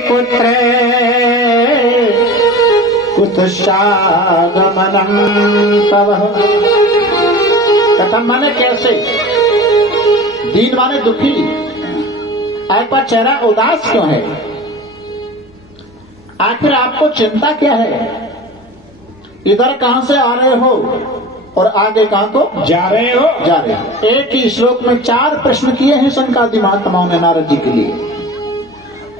पुत्रे कुतशागमनम तव। कथम माने कैसे, दीन माने दुखी, आपका चेहरा उदास क्यों है? आखिर आपको चिंता क्या है? इधर कहां से आ रहे हो और आगे कहां को जा रहे हो? एक ही श्लोक में 4 प्रश्न किए हैं सनकादि महात्माओं ने नारद जी के लिए।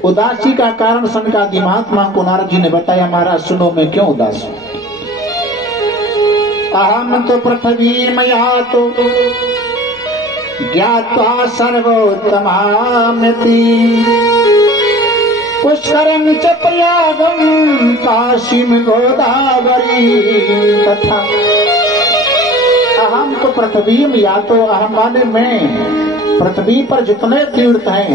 उदासी का कारण सनकादि महात्मा को नारद जी ने बताया, महाराज सुनो मैं क्यों उदास हूं। अहम तो पृथ्वी मया तो ज्ञात्वा सर्वोत्तमामिति पुष्करं च प्रयागं काशीं गोदावरी तथा। अहम तो पृथ्वी या तो अहम माने मैं, पृथ्वी पर जितने तीर्थ हैं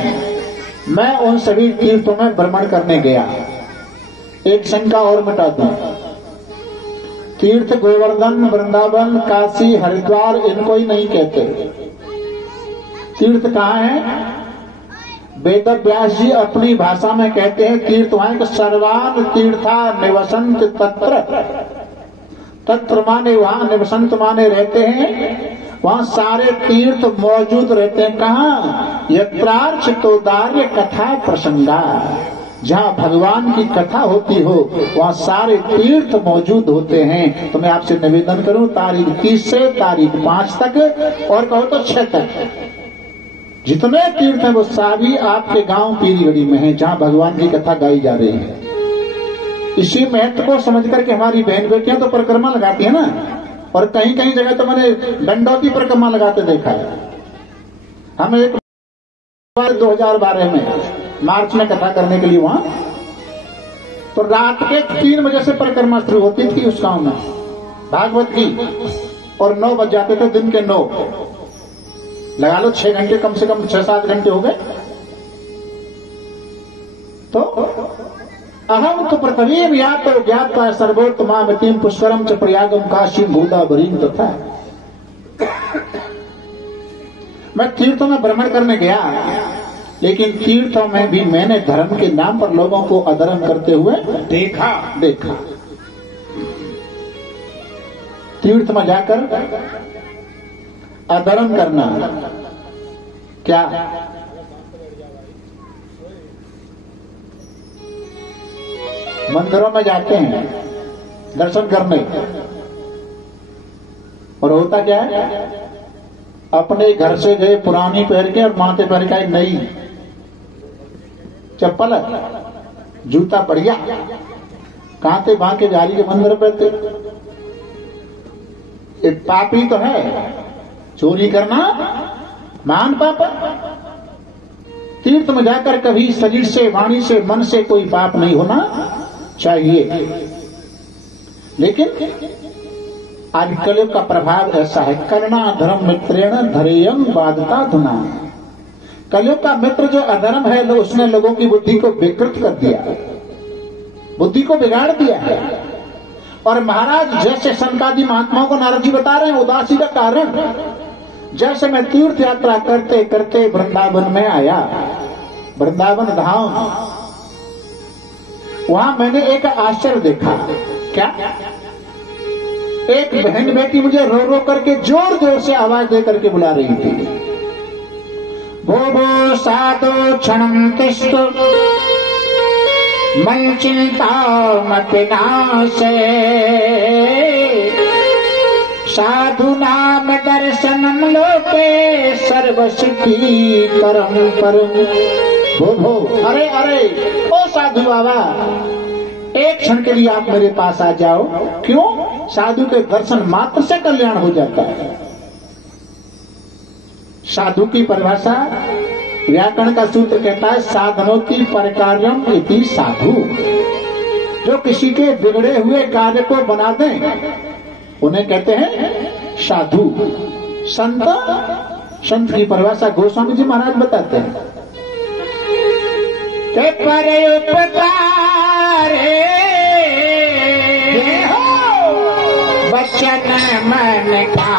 मैं उन सभी तीर्थों में भ्रमण करने गया। एक शंका और मिटा दूं, तीर्थ गोवर्धन, वृंदावन, काशी, हरिद्वार इनको ही नहीं कहते। तीर्थ कहाँ है? वेद व्यास जी अपनी भाषा में कहते हैं तीर्थ वहां के सर्वान तीर्था निवसंत तत्र। तत्र माने वहां, निवसंत माने रहते हैं, वहां सारे तीर्थ मौजूद रहते हैं। कहाँ? यत्रार्चितोदार्य कथा प्रसंगा, जहाँ भगवान की कथा होती हो वहाँ सारे तीर्थ मौजूद होते हैं। तो मैं आपसे निवेदन करूं, तारीख 30 से तारीख 5 तक और कहो तो 6 तक जितने तीर्थ हैं वो सभी आपके गांव पीरीगढ़ी में हैं, जहाँ भगवान की कथा गाई जा रही है। इसी महत्व को समझ करके हमारी बहन बेटियां तो परिक्रमा लगाती है ना, और कहीं कहीं जगह तो मैंने दंडौती परिक्रमा लगाते देखा है। हम एक 2012 में मार्च में कथा करने के लिए वहां, तो रात के 3 बजे से परिक्रमा शुरू होती थी उस गांव में भागवत की, और 9 बज जाते थे, दिन के 9, लगा लो 6 घंटे, कम से कम 6-7 घंटे हो गए। तो अहम तो पृथ्वी या तो ज्ञात्वा सर्वोत्तमामिति पुष्करम च प्रयागम काशीं गोदावरीं तथा। मैं तीर्थों में भ्रमण करने गया, लेकिन तीर्थों में भी मैंने धर्म के नाम पर लोगों को अधर्म करते हुए देखा। तीर्थ में जाकर अधर्म करना क्या? मंदिरों में जाते हैं दर्शन करने, और होता क्या है, अपने घर से गए पुरानी पहन के और माथे पहन के नई चप्पल, जूता बढ़िया, कांटे बांके जारी के मंदिर पे थे। एक पापी तो है, चोरी करना महान पाप। तीर्थ में जाकर कभी शरीर से, वाणी से, मन से कोई पाप नहीं होना चाहिए। लेकिन आज कलयुग का प्रभाव ऐसा है, करना धर्म मित्रेण धरेयम बाधता धुना। कलयुग का मित्र जो अधर्म है, उसने लोगों की बुद्धि को विकृत कर दिया, बुद्धि को बिगाड़ दिया है। और महाराज जैसे सनकादि महात्माओं को नारद जी बता रहे हैं उदासी का कारण, जैसे मैं तीर्थ यात्रा करते करते वृंदावन में आया, वृंदावन धाम, वहां मैंने एक आश्चर्य देखा। क्या? एक बहन बेटी मुझे रो रो करके जोर जोर से आवाज दे करके बुला रही थी, भो भो साधो क्षणं तिष्ठ मन चिंता मत नाशे साधु नाम दर्शनम लोके सर्व सिद्धि करम परम। भो अरे अरे ओ साधु बाबा, एक क्षण के लिए आप मेरे पास आ जाओ। क्यों? साधु के दर्शन मात्र से कल्याण हो जाता है। साधु की परिभाषा व्याकरण का सूत्र कहता है साधनोति परकार्यम इति साधु। जो किसी के बिगड़े हुए कार्य को बना दें उन्हें कहते हैं साधु। संत की परिभाषा गोस्वामी जी महाराज बताते हैं के परोपकार वचन मन का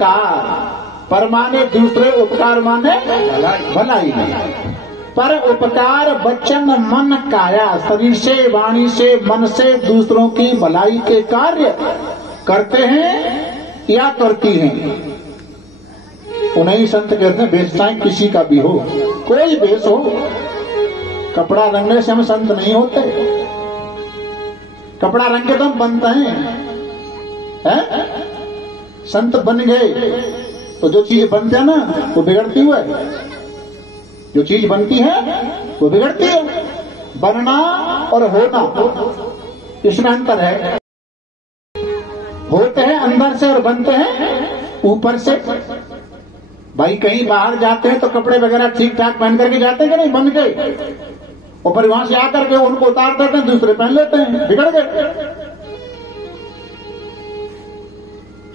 परोपकार, पर माने दूसरे, उपकार माने भलाई। पर उपकार वचन मन काया, शरीर से, वाणी से, मन से दूसरों की भलाई के कार्य करते हैं या करती हैं, उन्हें संत कहते हैं। वेश चाहे किसी का भी हो, कोई वेश हो, कपड़ा रंगने से हम संत नहीं होते। कपड़ा रंग के तो हम बनते हैं? संत बन गए तो जो चीज बनते है ना वो बिगड़ती हुआ है, जो चीज बनती है वो बिगड़ती है। बनना और होना, इसमें अंतर है। होते हैं अंदर से और बनते हैं ऊपर से। भाई कहीं बाहर जाते हैं तो कपड़े वगैरह ठीक ठाक पहन करके जाते हैं कि नहीं, बन गए, और फिर वहां से आकर के उनको उतार देते हैं, दूसरे पहन लेते हैं, बिगड़ गए।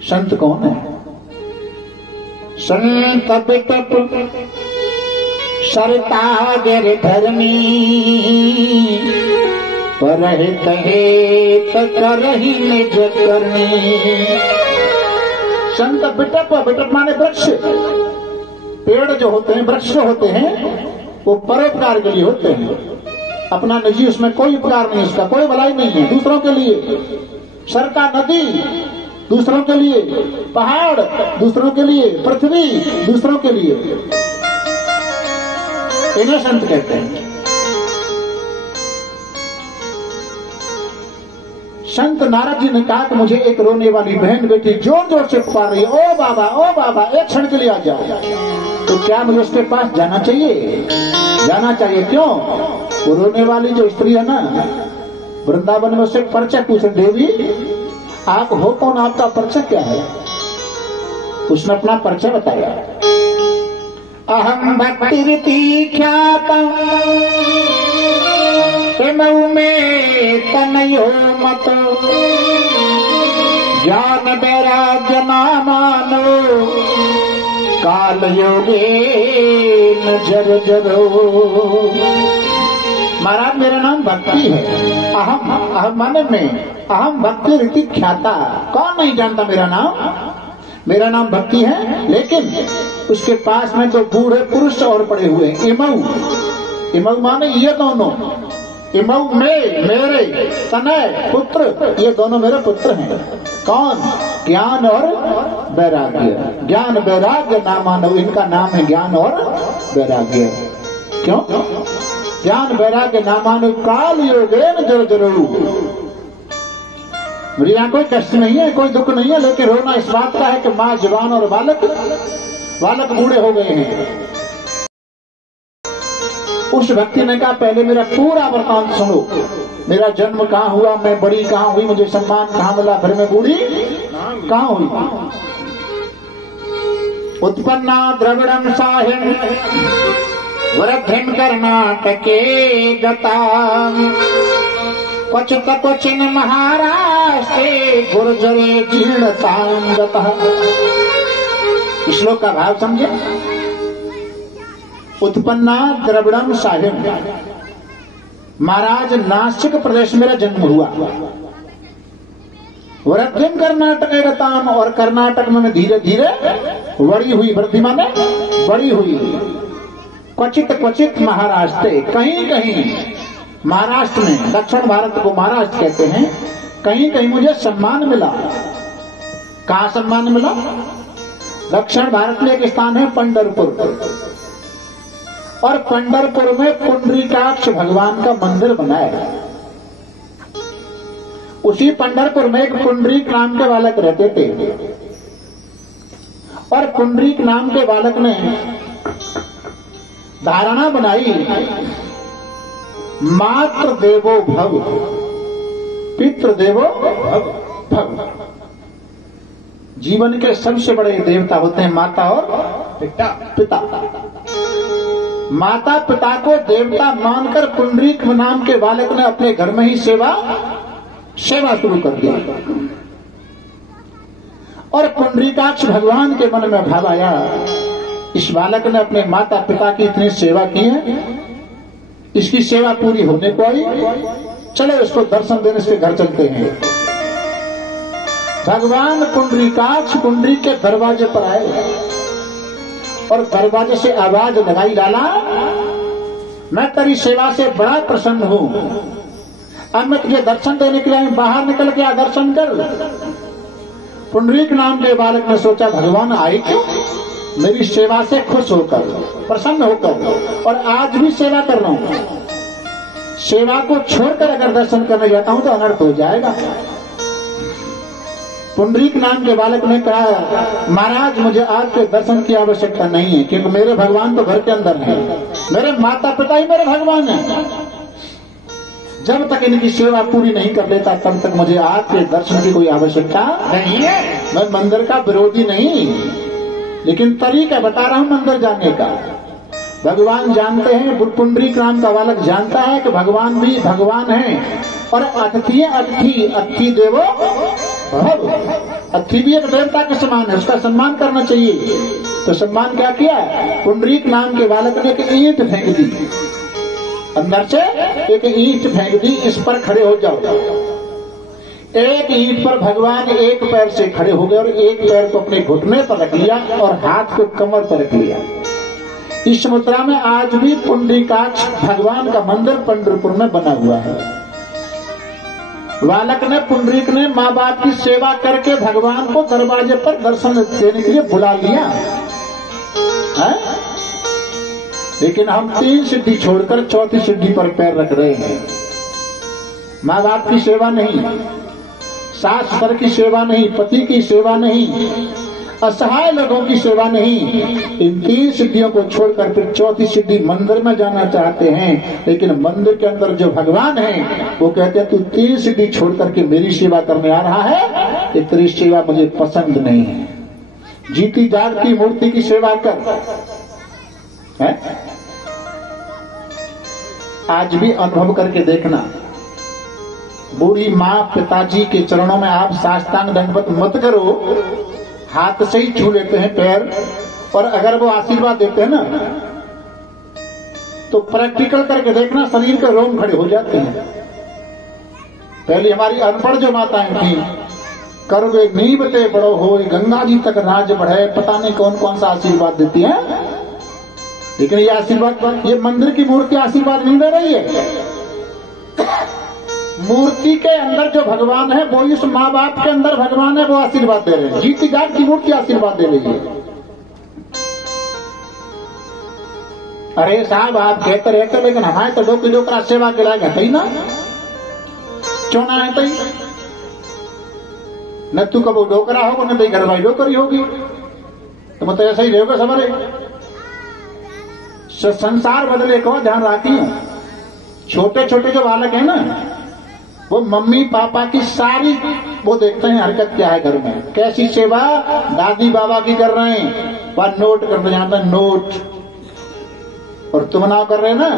संत कौन है? संत बिटप सरता गिरधरनी, परहित हेत करहि निज करनी। संत बिटप, बिटप माने वृक्ष। पेड़ जो होते हैं, वृक्ष होते हैं, वो परोपकार के लिए होते हैं। अपना निजी उसमें कोई उपकार नहीं, उसका कोई भलाई नहीं है, दूसरों के लिए। सरका नदी दूसरों के लिए, पहाड़ दूसरों के लिए, पृथ्वी दूसरों के लिए, इन्हें संत कहते हैं। संत नारद जी ने कहा कि मुझे एक रोने वाली बहन बेटी जोर जोर से पुकार रही है, ओ बाबा, ओ बाबा, एक क्षण के लिए आ जाओ। तो क्या मुझे उसके पास जाना चाहिए? जाना चाहिए। क्यों? वो रोने वाली जो स्त्री है ना, वृंदावन में उससे परिचय पूछे, देवी आप हो कौन, आपका परिचय क्या है? उसने अपना परिचय बताया। अहम भक्ति रीति ख्याता मऊ में तनयो मत, ज्ञान वैराग्य नामानो काल योगे न जर जरो। महाराज मेरा नाम भक्ति है। अहम, अहम माने में, अहम भक्ति रीति ख्याता। कौन नहीं जानता मेरा नाम? मेरा नाम भक्ति है, लेकिन उसके पास में तो बूढ़े पुरुष और पड़े हुए हैं। इमऊ, इमऊ माने ये दोनों, इमऊ में मेरे तनय पुत्र, ये दोनों मेरे पुत्र हैं। कौन? ज्ञान और वैराग्य। ज्ञान वैराग्य नामानो, इनका नाम है ज्ञान और वैराग्य। क्यों? ज्ञान वैराग्य नामानो काल योगेन जर जरू। मेरे यहाँ कोई कष्ट नहीं है, कोई दुख नहीं है, लेकिन रोना इस बात का है कि माँ जवान और बालक बूढ़े हो गए हैं। उस व्यक्ति ने कहा पहले मेरा पूरा वृतांत सुनो, मेरा जन्म कहाँ हुआ, मैं बड़ी कहाँ हुई, मुझे सम्मान कहाँ मिला, फिर मैं बूढ़ी कहाँ हुई। उत्पन्ना द्रविड़म साहिम वृद्धिम कर्नाटके गता, क्वचित क्वचिन महाराष्ट्रे गुर्जरे जीर्णतां गतः। श्लोक का भाव समझे। उत्पन्ना द्रविड़म साहिम, महाराज नासिक प्रदेश मेरा जन्म हुआ। वृद्धिम कर्नाटक गताम, और कर्नाटक में मैं धीरे धीरे बड़ी हुई। वृद्धि माने बड़ी हुई। क्वचित क्वचित महाराष्ट्र, कहीं कहीं महाराष्ट्र में, दक्षिण भारत को महाराष्ट्र कहते हैं, कहीं कहीं मुझे सम्मान मिला। कहाँ सम्मान मिला? दक्षिण भारत में एक स्थान है पंढरपुर, और पंढरपुर में पुंडरीकाक्ष भगवान का मंदिर बना है। उसी पंढरपुर में एक पुंडरीक नाम के बालक रहते थे, और पुंडरीक नाम के बालक ने धारणा बनाई, मातृ देवो भव, पितृ देवो भव। जीवन के सबसे बड़े देवता होते हैं माता और पिता। माता पिता को देवता मानकर पुंडरीक नाम के बालक ने अपने घर में ही सेवा शुरू कर दी। और पुंडरीकाक्ष भगवान के मन में भाव आया, इस बालक ने अपने माता पिता की इतनी सेवा की है, इसकी सेवा पूरी होने को आई, चलो इसको दर्शन देने इसके घर चलते हैं। भगवान पुंडरीकाक्ष पुंडरीक के दरवाजे पर आए और दरवाजे से आवाज लगाई, लाला मैं तेरी सेवा से बड़ा प्रसन्न हूं, अब मैं तुझे दर्शन देने के लिए बाहर निकल के दर्शन कर। पुंडरीक नाम के बालक ने सोचा भगवान आए क्यों, मेरी सेवा से खुश होकर प्रसन्न होकर, और आज भी सेवा कर रहा हूं, सेवा को छोड़कर अगर दर्शन करने जाता हूं तो अनर्थ हो जाएगा। पुंडरीक नाम के बालक ने कहा, महाराज मुझे आपके दर्शन की आवश्यकता नहीं है, क्योंकि मेरे भगवान तो घर के अंदर है, मेरे माता पिता ही मेरे भगवान हैं। जब तक इनकी सेवा पूरी नहीं कर लेता तब तक मुझे आपके दर्शन की कोई आवश्यकता नहीं है। मैं मंदिर का विरोधी नहीं, लेकिन तरीका बता रहा हूं मंदिर जाने का। भगवान जानते हैं, पुंडरीक नाम का बालक जानता है कि भगवान भी भगवान है, और अतिथि अतिथि देवो भव, अतिथि भी एक देवता के समान है, उसका सम्मान करना चाहिए। तो सम्मान क्या किया, पुंडरीक नाम के बालक ने एक ईंट फेंक दी, अंदर से एक ईंट फेंक दी, इस पर खड़े हो जाओ। एक ईंट पर भगवान एक पैर से खड़े हो गए और एक पैर को अपने घुटने पर रख लिया और हाथ को कमर पर रख लिया। इस मुद्रा में आज भी पुंडरीकाक्ष भगवान का मंदिर पंढरपुर में बना हुआ है। बालक ने, पुंडरीक ने माँ बाप की सेवा करके भगवान को दरवाजे पर दर्शन देने के लिए बुला लिया है? लेकिन हम 3 सिद्धि छोड़कर 4थी सिद्धि पर पैर रख रहे हैं। माँ बाप की सेवा नहीं, सास ससुर की सेवा नहीं, पति की सेवा नहीं, असहाय लोगों की सेवा नहीं, इन 3 सिद्धियों को छोड़कर फिर 4थी सिद्धि मंदिर में जाना चाहते हैं। लेकिन मंदिर के अंदर जो भगवान है वो कहते हैं तू 3 सिद्धि छोड़कर के मेरी सेवा करने आ रहा है, ये तेरी सेवा मुझे पसंद नहीं है। जीती जागती मूर्ति की सेवा कर है? आज भी अनुभव करके देखना, बूढ़ी माँ पिताजी के चरणों में आप साष्टांग दंडवत मत करो, हाथ से ही छू लेते हैं पैर, और अगर वो आशीर्वाद देते हैं ना तो प्रैक्टिकल करके देखना शरीर के रोम खड़े हो जाते हैं। पहले हमारी अनपढ़ जो माताएं थी, करोगे नीबते बड़ो हो, गंगा जी तक राज बढ़े, पता नहीं कौन कौन सा आशीर्वाद देती है। लेकिन ये आशीर्वाद, ये मंदिर की मूर्ति आशीर्वाद नहीं दे रही है। मूर्ति के अंदर जो भगवान है वो इस माँ बाप के अंदर भगवान है, वो आशीर्वाद दे रहे हैं। जीती जाग की मूर्ति आशीर्वाद दे रही है। अरे साहब आप कहते रहते, लेकिन हमारे तो डोकी डोकरा सेवा के लायक है ही ना, क्यों ना है तई? न तू कब डोकरा होगा न तई घर भाई डोकरी होगी, तो मतलब ऐसा ही रहोगे सबरे। संसार बदले को ध्यान रखी हूं। छोटे छोटे जो बालक है ना, वो मम्मी पापा की सारी वो देखते हैं हरकत क्या है घर में, कैसी सेवा दादी बाबा की कर रहे हैं, वह नोट करते जाता है नोट, और तुम ना कर रहे ना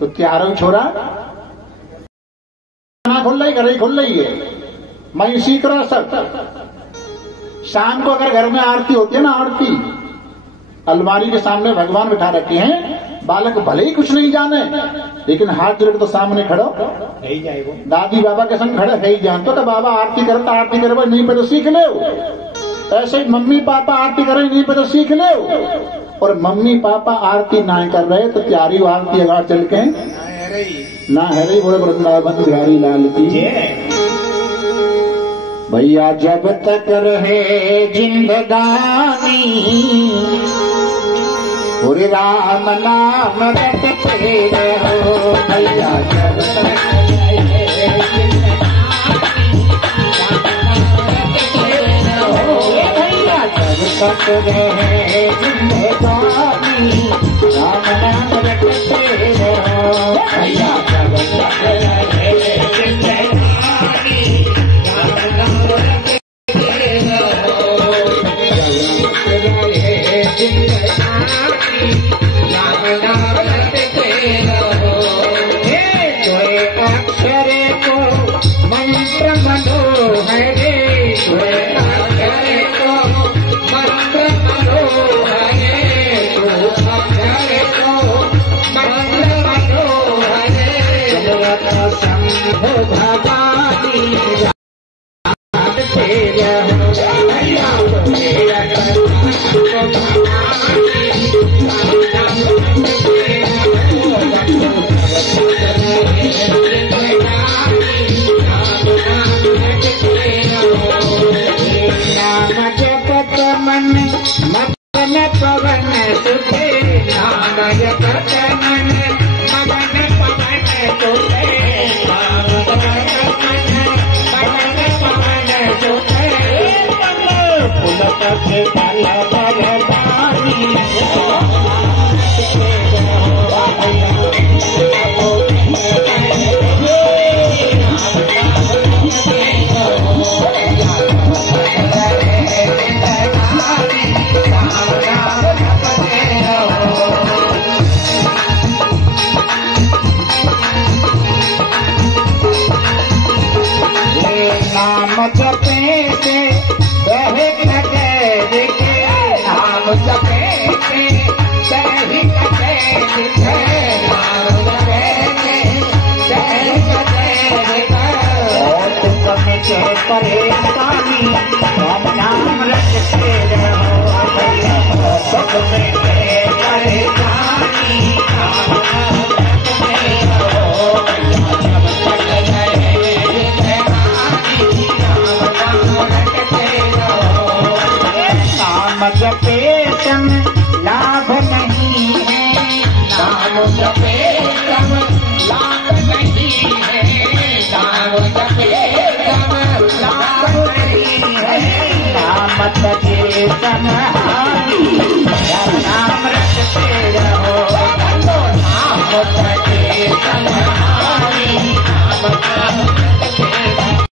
तो त्यारो छोरा ना खुल रही, घर ही खुल रही है। मैं सीख रहा सब। शाम को अगर घर में आरती होती है ना, आरती अलमारी के सामने भगवान बिठा रखे हैं, बालक भले ही कुछ नहीं जाने लेकिन हाथ जोड़ तो सामने खड़ो है ही जाए, वो दादी बाबा के संग खड़े है ही जान, तो बाबा आरती करता, आरती करे नहीं पे तो सीख ले। ऐसे मम्मी पापा आरती करे नहीं पे तो सीख ले, और मम्मी पापा आरती ना कर रहे तो त्यारी आरती अगाड़ चल के ना है रही। बोले वृंदावन बिहारी लाल की भैया। जब तक रहे जिंदगानी और राम नाम रटते रहो भैया, जब तक रहे भैया, जब तक रहे जिंदगानी राम नाम रटते रहो भैया, जब तक रहे जिंदगानी राम नाम रटते रहो, जब तक रहे जिंदगानी राम नाम रटते रहो। जो अक्षर को मंत्र मनोहर, जो अक्षर को मंत्र मनोहर, जो अक्षर को मंत्र मनोहर, शंभो भवानी परेशानी राम नाम रटते रहो सुख में परेशानी राम नाम रटते रहो जब तक रहे राम नाम रटते रहो नाम जपे सम लाभ नहीं है नाम जपे सम लाभ नहीं है नाम जपे सम लाभ नहीं है नाम तजे सम हानि नाम रटते रहो नाम तजे सम हानि नाम रटते रहो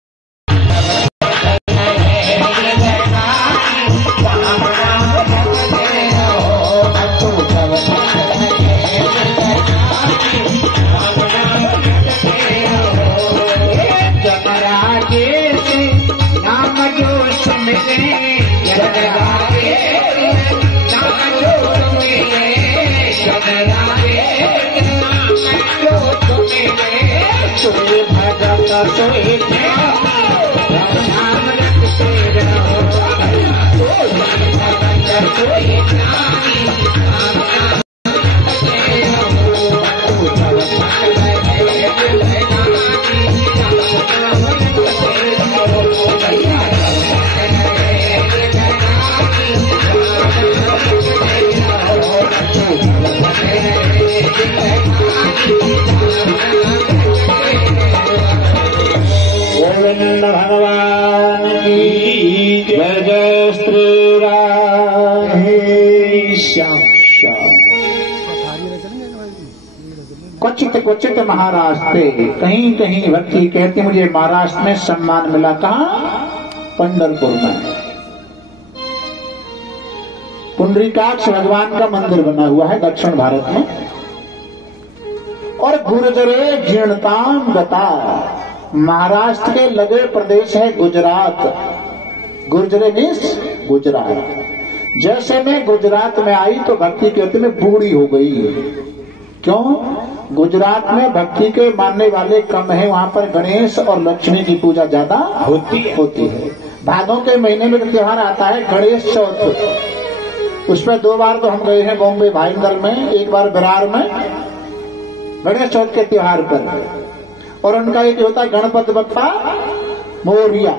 भगवान की जय श्री राम श्याम श्याम। क्वचित महाराष्ट्र कहीं कहीं भक्ति कहते मुझे महाराष्ट्र में सम्मान मिला। कहाँ? पंढरपुर में पुंडरीकाक्ष भगवान का मंदिर बना हुआ है दक्षिण भारत में। और गुर्जरे जीर्णताम गता महाराष्ट्र के लगे प्रदेश है गुजरात। गुर्जरे मीन्स गुजरात। जैसे मैं गुजरात में आई तो भक्ति कहते में बूढ़ी हो गई। क्यों? गुजरात में भक्ति के मानने वाले कम है। वहाँ पर गणेश और लक्ष्मी की पूजा ज्यादा होती है। भादों के महीने में त्योहार आता है गणेश चौथ। उसमें 2 बार तो हम गए हैं बॉम्बे भाईंदर में, एक बार विरार में गणेश चौथ के त्योहार पर। और उनका एक होता है गणपति बप्पा मोरिया।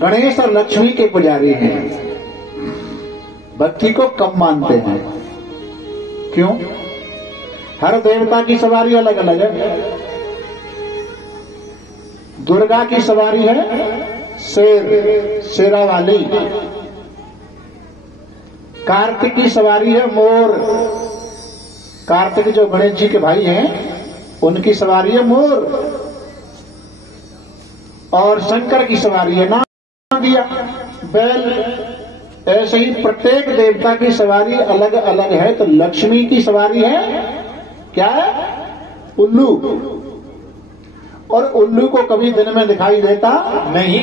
गणेश और लक्ष्मी के पुजारी हैं। भक्ति को कम मानते हैं। क्यों? हर देवता की सवारी अलग अलग है। दुर्गा की सवारी है शेरा वाली। कार्तिक की सवारी है मोर। कार्तिक जो गणेश जी के भाई हैं उनकी सवारी है मोर। और शंकर की सवारी है नाम दिया बैल। ऐसे ही प्रत्येक देवता की सवारी अलग अलग है। तो लक्ष्मी की सवारी है क्या है? उल्लू। और उल्लू को कभी दिन में दिखाई देता नहीं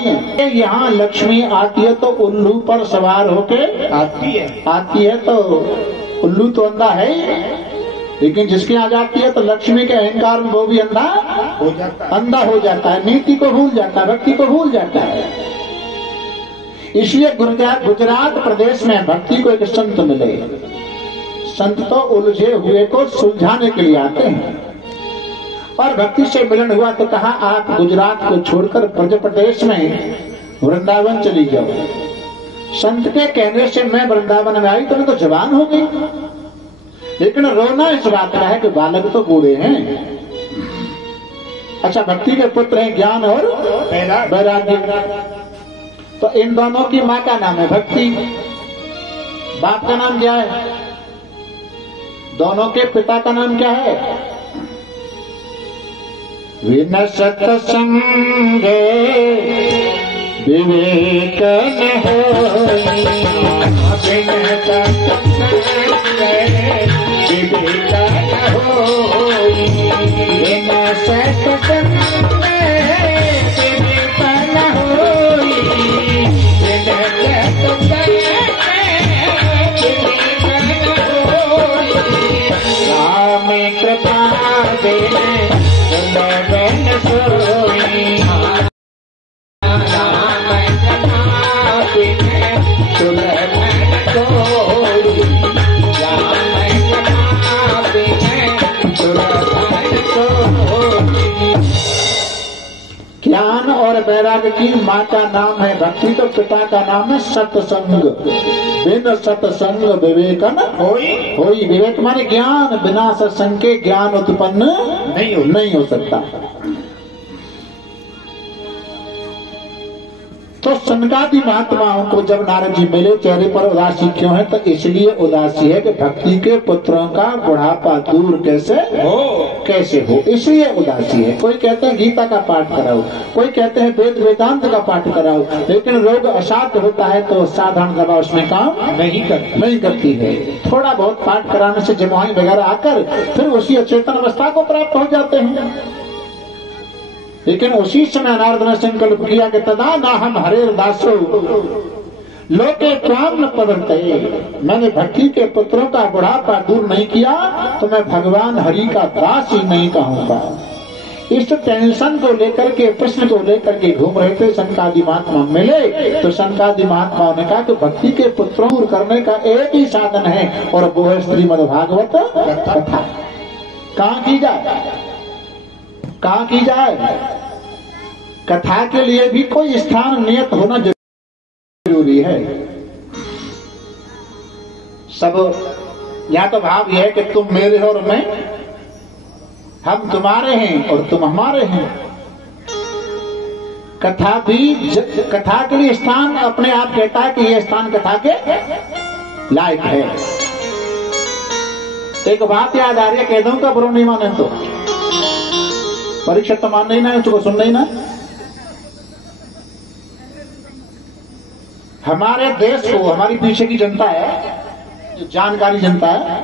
है। यहाँ लक्ष्मी आती है तो उल्लू पर सवार होके आती है तो उल्लू तो अंधा है ही। लेकिन जिसके आ जाती है तो लक्ष्मी के अहंकार में वो भी अंधा हो जाता है। नीति को भूल जाता है, भक्ति को भूल जाता है। इसलिए गुजरात प्रदेश में भक्ति को एक संत मिले। संत तो उलझे हुए को सुलझाने के लिए आते हैं। और भक्ति से मिलन हुआ तो कहा आप गुजरात को छोड़कर ब्रज प्रदेश में वृंदावन चली जाओ। संत के कहने से मैं वृंदावन में आई तो मैं तो जवान हो गई। लेकिन रोना इस बात का है कि बालक तो बूढ़े हैं। अच्छा, भक्ति के पुत्र हैं ज्ञान और वैराग्य। तो इन दोनों की माँ का नाम है भक्ति। बाप का नाम क्या है? दोनों के पिता का नाम क्या है? विनसत संगे विवेक न होई। विनसत संगे विवेक न होई। विनसत संगे विवेक न होई। विनसत संगे विवेक न होई। राम कृपा बिन बन सोई। त्याग की, माँ का नाम है भक्ति तो पिता का नाम है सत्संग। बिन सत्संग विवेकन होई। विवेक माने ज्ञान, बिना सत्संग के ज्ञान उत्पन्न नहीं हो सकता। तो सनकादि महात्माओं को जब नारद जी मिले, चेहरे पर उदासी क्यों है? तो इसलिए उदासी है कि भक्ति के पुत्रों का बुढ़ापा दूर कैसे हो, इसलिए उदासी है। कोई कहते हैं गीता का पाठ कराओ, कोई कहते हैं वेद वेदांत का पाठ कराओ, लेकिन रोग असाध्य होता है तो साधारण दवा उसमें काम नहीं करती है। थोड़ा बहुत पाठ कराने से जमुआई वगैरह आकर फिर उसी अचेतन अवस्था को प्राप्त हो जाते हैं। लेकिन उसी समय नारद ने संकल्प किया कि तदा ना हम हरेर दासो लोके प्राण न पदरते। मैंने भक्ति के पुत्रों का बुढ़ापा दूर नहीं किया तो मैं भगवान हरि का दास ही नहीं कहूंगा। इस टेंशन को लेकर के, प्रश्न को लेकर के घूम रहे थे। सनकादि महात्मा मिले तो सनकादि महात्माओं ने कहा कि भक्ति के पुत्रों दूर करने का एक ही साधन है और वो है श्रीमद्भागवत कथा। कहाँ की जाए? कथा के लिए भी कोई स्थान नियत होना जरूरी है। सब या तो भाव यह है कि तुम मेरे हो और मैं, हम तुम्हारे हैं और तुम हमारे हैं। कथा के लिए स्थान अपने आप कहता है कि यह स्थान कथा के लायक है। एक बात याद आ रही है, कह दूं का बुरा नहीं माने तो परीक्षा तो मान नहीं ना, उसको सुन नहीं ना। हमारे देश को, हमारी पीछे की जनता है, जो जानकारी जनता है,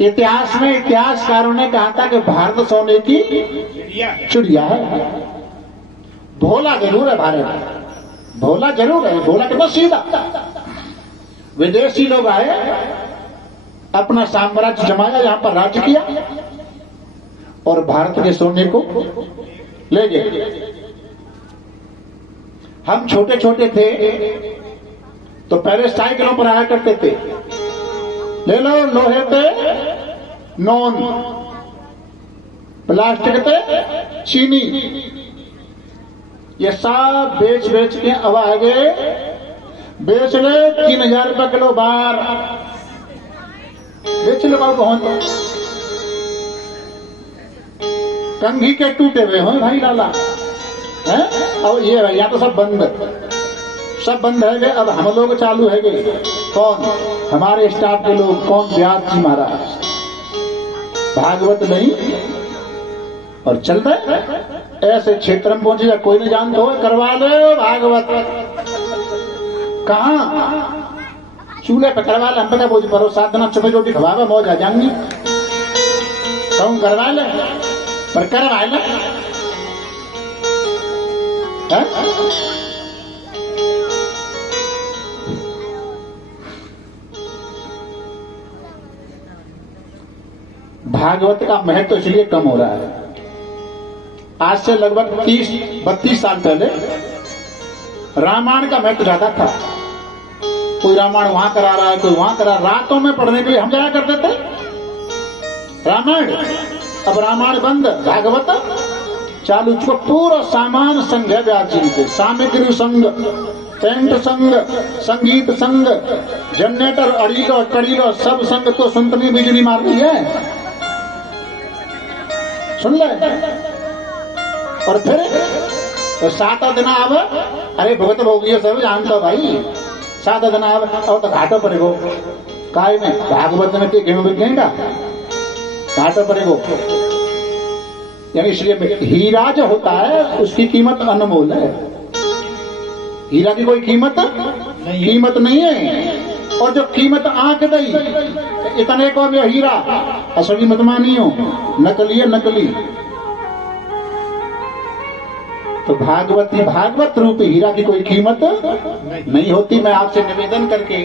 इतिहास में इतिहासकारों ने कहा था कि भारत सोने की चिड़िया है। भोला जरूर है भारत, भोला जरूर है। भोला के बस सीधा विदेशी लोग आए, अपना साम्राज्य जमाया, यहां पर राज्य किया और भारत के सोने को ले गए। हम छोटे छोटे थे तो पहले साइकिलों पर आया करते थे, ले लो लोहे पे नॉन, प्लास्टिक पे चीनी, ये सब बेच बेच के अब आगे बेच ले 3000 रुपये किलो बार बेच लो बाबू। बहुत कंघी के टूटे हुए हो भाई लाला है। अब ये या तो सब बंद है गए। अब हम लोग चालू है गए। कौन? हमारे स्टाफ के लोग। कौन? व्यास जी महाराज। भागवत नहीं और चल रहे ऐसे क्षेत्र में पहुंचे, कोई नहीं जानता हो, करवा लो भागवत। कहाँ? चूल्हे पे करवा ले, हम पता बोझ पर 7 दिन चुपे रोटी खवावा, मौज आ जाएंगी। कहूँ करवा ले, पर करवा ले। भागवत का महत्व इसलिए कम हो रहा है। आज से लगभग 30-32 साल पहले रामायण का महत्व ज्यादा था। कोई रामायण वहां करा रहा है, कोई वहां करा। रातों में पढ़ने के लिए हम जाया करते थे रामायण। अब रामायण बंद, भागवत चालू। उसको पूरा सामान संघ है व्यास जी के। सामग्री संघ, टेंट संघ, संगीत संघ, जनरेटर, अड़ीलो कड़ीलो सब संघ तो सुनतनी बिजली मार रही है। सुन ले। और फिर तो 7 दिन आव, अरे भगत भोगी सब जानता भाई। 7 दिन आव और तो घाटो पड़ेगो काय में भागवत में गेहूं बिक गएगा, घाटो पड़ेगो। यानी इसलिए हीरा जो होता है उसकी कीमत अनमोल है। हीरा की कोई कीमत नहीं है। और जो कीमत आंक दई इतने को भी हीरा असली मत मानियो, नकली है नकली। तो भागवत रूपी हीरा की कोई कीमत नहीं होती। मैं आपसे निवेदन करके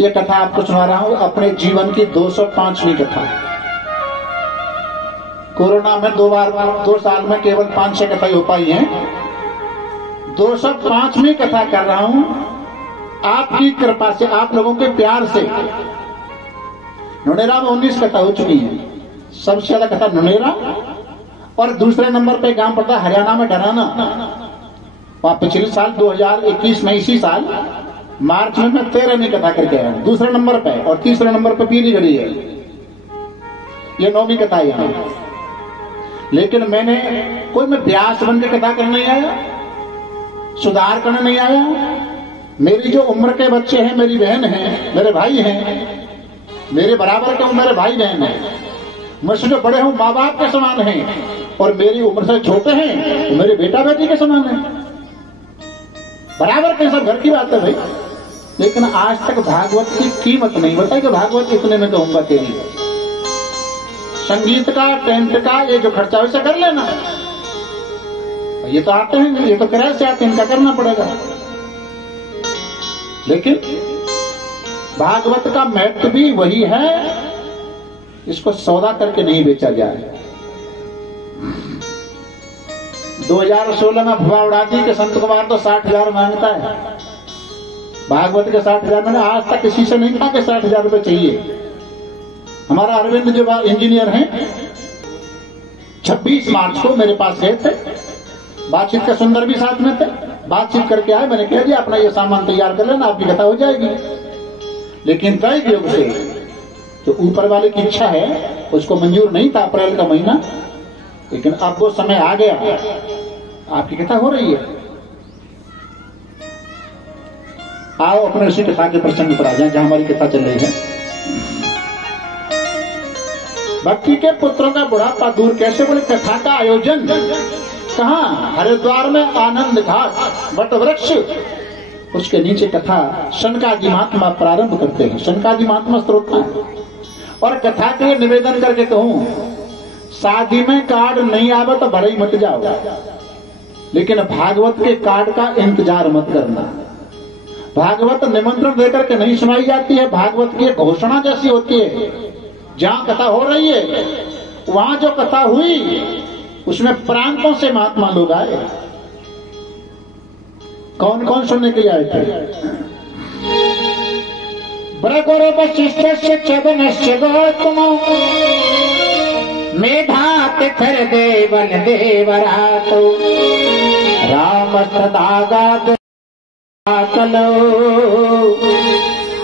ये कथा आपको सुना रहा हूं, अपने जीवन की 205वीं कथा। कोरोना में 2 साल में केवल 5-6 कथाएं हो पाई हैं। 205वीं कथा कर रहा हूं आपकी कृपा से, आप लोगों के प्यार से। नुनेरा में 19 कथा हो चुकी है। सबसे ज्यादा कथा नुनेरा और दूसरे नंबर पे गांव पड़ता हरियाणा में डराना। वहां पिछले साल 2021 में इसी साल मार्च में मैं 13वीं कथा करके आया हूं, दूसरे नंबर पे, और तीसरे नंबर पे पीली घड़ी है, ये 9वीं कथा यहाँ। लेकिन मैंने कोई मैं व्यास बन के कथा करने नहीं आया, सुधार करने नहीं आया। मेरी जो उम्र के बच्चे हैं, मेरी बहन है, मेरे भाई हैं, मेरे बराबर के मेरे भाई बहन हैं, मुझसे जो बड़े हूं माँ बाप के समान हैं, और मेरी उम्र से छोटे हैं तो मेरे बेटा बेटी के समान हैं, बराबर के, सब घर की बात है भाई। लेकिन आज तक भागवत की कीमत नहीं बताई कि भागवत इतने में कहूंगा तेरी। संगीत का, टेंट का, ये जो खर्चा वैसे कर लेना, ये तो आते हैं, ये तो किराए से आते हैं, इनका करना पड़ेगा। लेकिन भागवत का महत्व भी वही है, इसको सौदा करके नहीं बेचा जाए। 2016 में भुआ उड़ा दी कि संत कुमार तो 60,000 मांगता है, भागवत के 60,000। मैंने आज तक किसी से नहीं कहा कि 60,000 रुपए चाहिए। हमारा अरविंद जो इंजीनियर हैं, 26 मार्च को मेरे पास गए थे, बातचीत का सुंदर भी साथ में थे, बातचीत करके आए। मैंने कह दिया अपना ये सामान तैयार कर लेना, आपकी कथा हो जाएगी। लेकिन तय योग से जो ऊपर वाले की इच्छा है उसको मंजूर नहीं था, अप्रैल का महीना। लेकिन अब वो समय आ गया, आपकी कथा हो रही है। आओ अपने उसी कथा के प्रसंग पर आ जाए जहां हमारी कथा चल रही है। भक्ति के पुत्रों का बुढ़ापा दूर कैसे, बोले कथा का आयोजन कहाँ? हरिद्वार में आनंद घाट वट वृक्ष, उसके नीचे कथा शनकादि महात्मा प्रारंभ करते हैं। शनकादि महात्मा स्त्रोत है। और कथा के लिए निवेदन करके कहूं, शादी में कार्ड नहीं आवे तो बड़े ही मत जाओ, लेकिन भागवत के कार्ड का इंतजार मत करना। भागवत निमंत्रण देकर के नहीं सुनाई जाती है, भागवत की घोषणा जैसी होती है। जहां कथा हो रही है, वहां जो कथा हुई उसमें प्रांतों से महात्मा लोग आए। कौन कौन सुनने के लिए आए थे? भृगुर वशिष्ठ चवनश्च गौतमो मेधातिथिर देवन देवरातो रामस्तदागाद कलो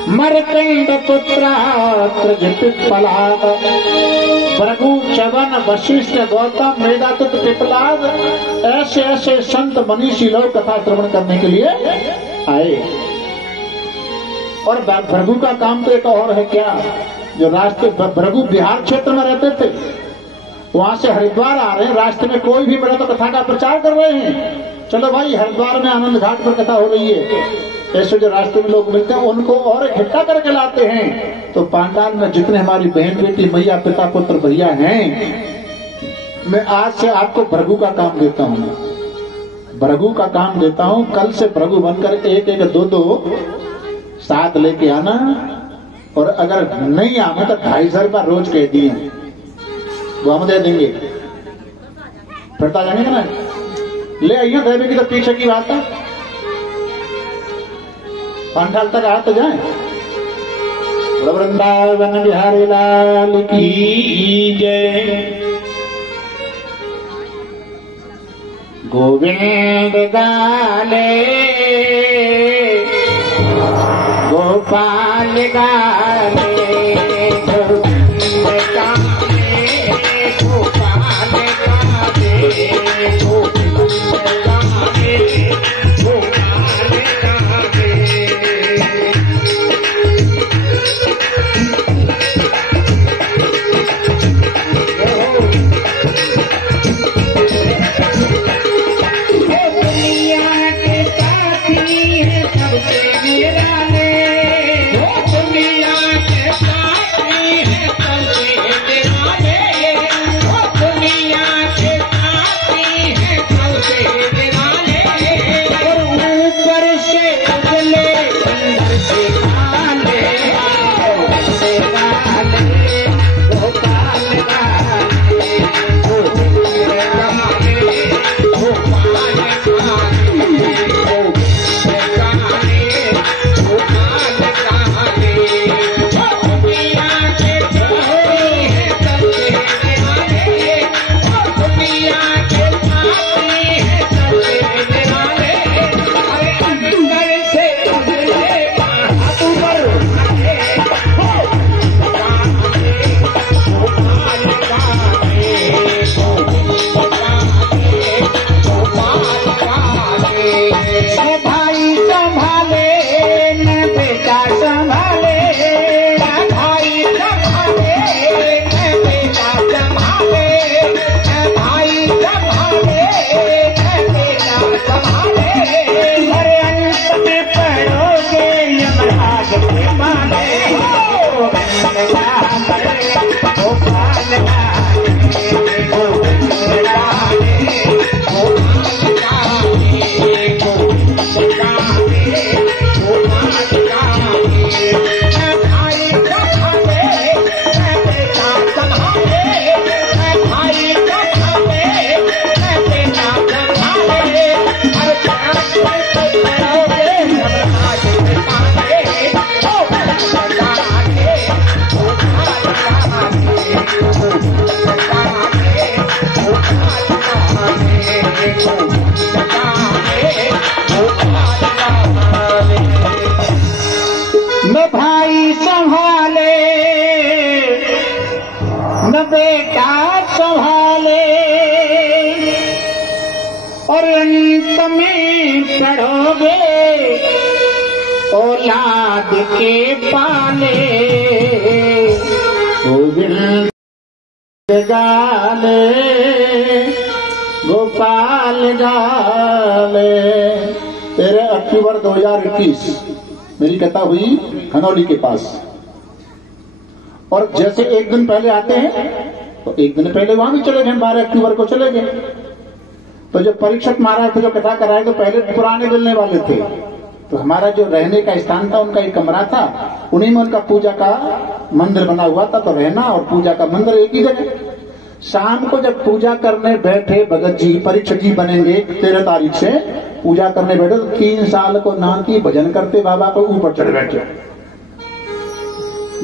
मरकंड पुत्रात्र पिप्पलाद। भृगु, च्यवन, वशिष्ठ, गौतम, मेधातिथि, पिप्पलाद, ऐसे ऐसे संत मनीषी लोग कथा श्रवण करने के लिए आए। और भृगु का काम तो एक और है क्या, जो रास्ते, भृगु बिहार क्षेत्र में रहते थे, वहां से हरिद्वार आ रहे हैं, रास्ते में कोई भी मिला तो कथा का प्रचार कर रहे हैं। चलो भाई, हरिद्वार में आनंद घाट पर कथा हो रही है। ऐसे जो रास्ते में लोग मिलते हैं उनको और इकट्ठा करके लाते हैं। तो पांडाल में जितने हमारी बहन बेटी मैया पिता पुत्र भैया हैं, मैं आज से आपको भृगु का काम देता हूँ। भृगु का काम देता हूँ, कल से भृगु बनकर एक एक दो दो साथ लेके आना। और अगर नहीं आना तो 250 रुपया रोज कह दिए, वो हम दे देंगे। फिरता जाएंगे ना, ले आइए। देवी की तो पीछे की बात है, पांडाल तक आ तो जाए। वृंदावन बिहारी लाल की जय। गोविंद गाले गोपाल गाले, गोविंद गाले गोपाल गाले, गोविंद गाले गोपाल गाले। दुनिया के साथी है सबसे निराले, दुनिया के साथ भाई संभाले न बेटा संभाले, और अंत में पढ़ोगे औलाद के पाले। गोविंद गाले गोपाल गाले। 13 अक्टूबर 2021 मेरी कथा हुई खनौली के पास। और जैसे एक दिन पहले आते हैं तो एक दिन पहले वहां भी चले गए, 12 अक्टूबर को चले गए। तो जो परीक्षक महाराज थे जो कथा कराए तो पहले पुराने मिलने वाले थे, तो हमारा जो रहने का स्थान था उनका एक कमरा था, उन्हीं में उनका पूजा का मंदिर बना हुआ था। तो रहना और पूजा का मंदिर एक ही जगह। शाम को जब पूजा करने बैठे, भगत जी परीक्षक जी बनेंगे 13 तारीख से पूजा करने बैठे, तो 3 साल को नाती भजन करते बाबा को ऊपर चढ़ बैठे।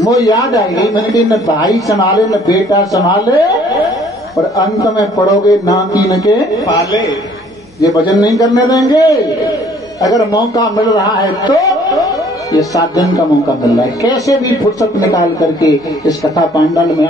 मुझे याद आई गई, मैंने कहा न भाई संभाले न बेटा संभाले, और अंत में पड़ोगे नाती न के पाले। ये भजन नहीं करने देंगे। अगर मौका मिल रहा है तो ये 7 दिन का मौका मिल रहा है, कैसे भी फुर्सत निकाल करके इस कथा पांडल में